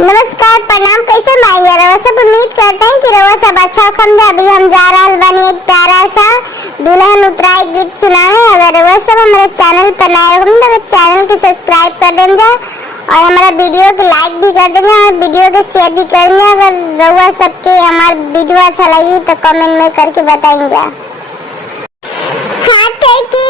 नमस्कार प्रणाम, कैसे भाई रवा सब। उम्मीद करते हैं कि रवा सब अच्छा खम दे। अभी हम जा रहल बानी एक प्यारा सा दुल्हन उतराई गीत सुनावे। अगर रवा सब हमारे चैनल पर नए हो तो चैनल को सब्सक्राइब कर देंगे और हमारा वीडियो को लाइक भी कर देंगे और वीडियो को शेयर भी करेंगे। अगर रवा सबके हमारा वीडियो अच्छा लगी तो कमेंट में करके बताएंगे। हाथ की